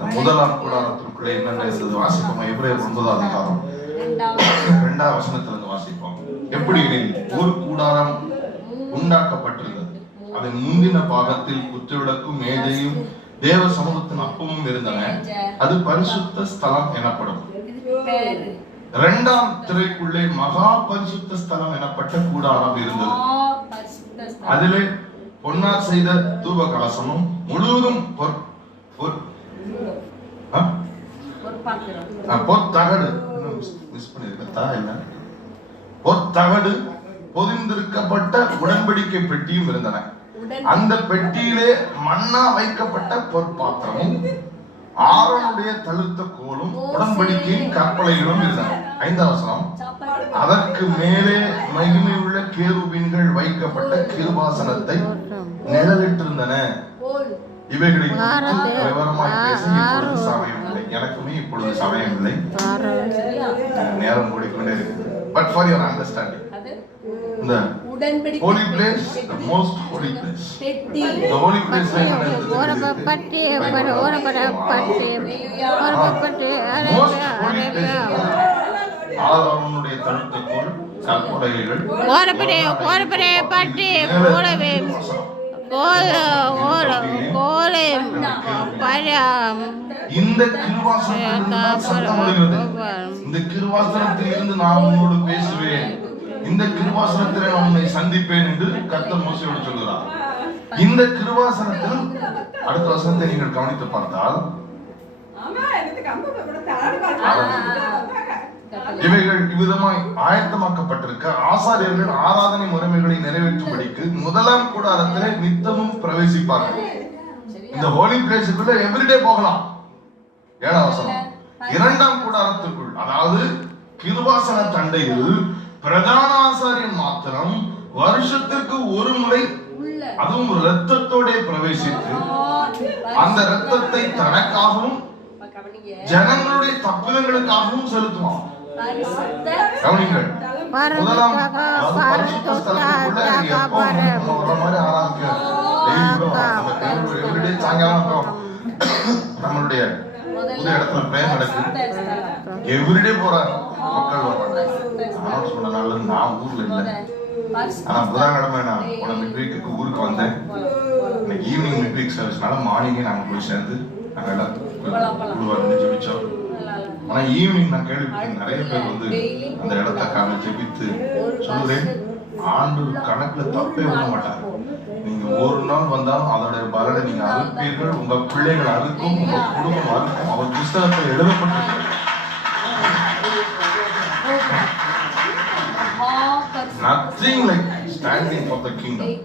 முதலாம் கூடாரத்திற்குள்ளே என்னென்ன இருந்தது வாசிப்போம்? எப்ரேயர் ஒன்பதாம் அதிகாரம்? இரண்டாம் வசனத்துல இருந்து வாசிப்போம். எப்படி ஒரு கூடாரம் உண்டாக்கப்பட்டிருந்தது? அதன் முந்தின பாகத்தில் குத்துவிளக்கும் மேஜையும் தேவ சமூகத்தின் அப்பமும் இருந்தன. அது பரிசுத்த ஸ்தலம் எனப்படும். இரண்டாம் திரைக்குள்ளே மகா பரிசுத்த ஸ்தலம் எனப்பட்ட கூடாரம் இருந்தது. அதிலே பொன்னார் செய்த தூப கலசமும் முழுவதும் பொத்தகடு மிஸ் பொதிந்திருக்கப்பட்ட உடன்படிக்கை பெட்டியும் இருந்தன. அந்த பெட்டியிலே மண்ணா வைக்கப்பட்ட பொற்பாத்திரமும் ஆரோனுடைய தழுத்த கோலும் உடன்படிக்கையின் கற்பலைகளும் இருந்தன. ஐந்தாம் வசனம். சாப்பாடு. அதற்கு மேலே மகிமையுள்ள கேருபீன்கள் வைக்கப்பட்ட கிருபாசனத்தை இவைகளை விவரமாய் பேச இப்பொழுது சமயம் இல்லை எனக்குமே இப்பொழுது சமயம் இல்லை நேரம் கூடிக்கொண்டே இருக்கு பட் ஃபார் யுவர் அண்டர்ஸ்டாண்டிங் அது? இந்த உடன்படிக்கை holy place the most holy place. பெட்டி. The holy place ல என்ன இருந்தது? ஓரப்பட்டி ஒரு ஓரப்படப்பட்டி ஓரப்பட்டி most holy place ஆரோனுடைய தழுத்த கோல் கற்பனைகள் ஓரப்படி ஓரப்படி பட்டி ஓடவே கோல ஓல கோலை பழம் இந்த கிருவாசனத்தில் தான் சத்தம் வருகிறது இந்த கிருவாசனத்தில் இருந்து நான் உன்னோடு பேசுவேன். இந்த கிருவாசனத்தில் நான் உன்னை சந்திப்பேன் என்று கர்த்தர் மோசையோடு சொல்கிறார் இந்த கிருவாசனத்தில் அடுத்த வசனத்தை நீங்கள் கவனித்து பார்த்தால் இவைகள் இவ்விதமாய் ஆயத்தமாக்கப்பட்டிருக்க ஆசாரியர்கள் ஆராதனை முறைமைகளை நிறைவேற்றும்படிக்கு முதலாம் கூடாரத்திலே நித்தமும் பிரவேசிப்பார்கள். இந்த ஹோலி பிளேஸுக்குள்ள எவ்ரிடே போகலாம். ஏழாம் வசனம். இரண்டாம் கூடாரத்திற்குள் அதாவது கிருபாசன தண்டையில் பிரதான ஆசாரியன் மாத்திரம் வருஷத்திற்கு ஒரு முறை உள்ள. அதுவும் இரத்தத்தோட பிரவேசித்து அந்த இரத்தத்தை தனக்காகவும் ஜனங்களுடைய தப்புதங்களுக்காகவும் செலுத்துவான். கவனிங்கள் முதலாம் எவ்ரிடே சாயங்காலம் வரோம். நம்மளுடைய புது இடத்துல பிரேம் நடக்குது எவ்ரிடே போறாங்க. மக்கள் வர்றாங்க நான் சொன்ன நாள்ல நான் ஊர்ல இல்லை. ஆனா புதன்கிழமை நான் போன மிட் ஊருக்கு வந்தேன். இன்னைக்கு ஈவினிங் மிட் வீக் சர்வீஸ்னால மார்னிங்கே நாங்கள் போய் சேர்ந்து நாங்க எல்லாம் குழுவா இருந்து ஜெபிச்சோம். ஆனா ஈவினிங் நான் கேள்விப்பட்டேன். நிறைய பேர் வந்து அந்த இடத்த காலை ஜெபித்து சொல்லுறேன் ஆண்டு கணக்குல தப்பே விட மாட்டாங்க. ஒரு நாள் வந்தாலும் அதோட பலனை நீங்க அறுப்பீர்கள். உங்க பிள்ளைகள் அறுக்கும் உங்க குடும்பம் அறுக்கும். அவர் புஸ்தகத்தில் எழுதப்பட்டிருக்கு. Nothing like standing for the kingdom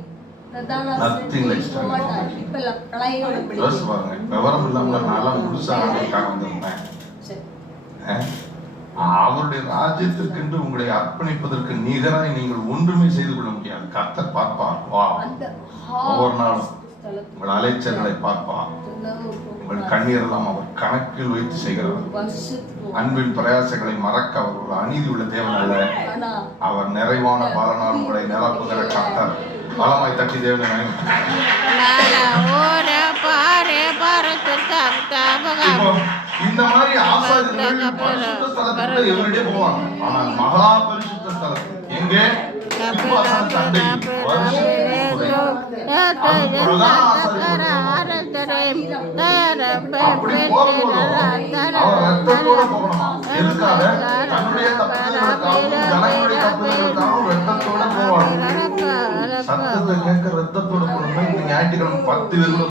Nothing like யோசிச்சு பாருங்க. விவரம் இல்லாம நான்லாம் முழுசா வந்திருந்தேன். அவருடைய ராஜ்யத்திற்கென்று உங்களை அர்ப்பணிப்பதற்கு நிகராய் நீங்கள் ஒன்றுமே செய்து கொள்ள முடியாது. கர்த்தர் பார்ப்பார். வா. ஒவ்வொரு நாளும் உங்கள் அலைச்சல்களை பார்ப்பார். உங்கள் கண்ணீர் எல்லாம் அவர் கணக்கில் வைத்து செய்கிறவர் அன்பின் பிரயாசங்களை மறக்க அவர் ஒரு அநீதி உள்ள தேவன் அல்ல அவர் நிறைவான பலனால் உங்களை நிரப்புகிற கர்த்தர். பலமாய் தட்டி தேவனை இப்போ இந்த மாதிரி ஆசாரியர்கள் பரிசுத்த ஸ்தலத்துக்குள்ள எவரிடே போவாங்க. ஆனால் மகா பரிசுத்த ஸ்தலத்துக்கு எங்கே? ஒரு முறை. அப்படி போகும்போதும் அவர் ரத்தத்தோட போகணுமா. எதுக்காக? தன்னுடைய தப்புகளுக்காகவும் ஜனங்களுடைய தப்புகளுக்காகவும் ரத்தத்தோட போவாங்க சத்தத்தை கேட்க ரத்தத்தோட போகணும்னா இந்த ஞாயிற்றுக்கிழமை பத்து பேர் கூட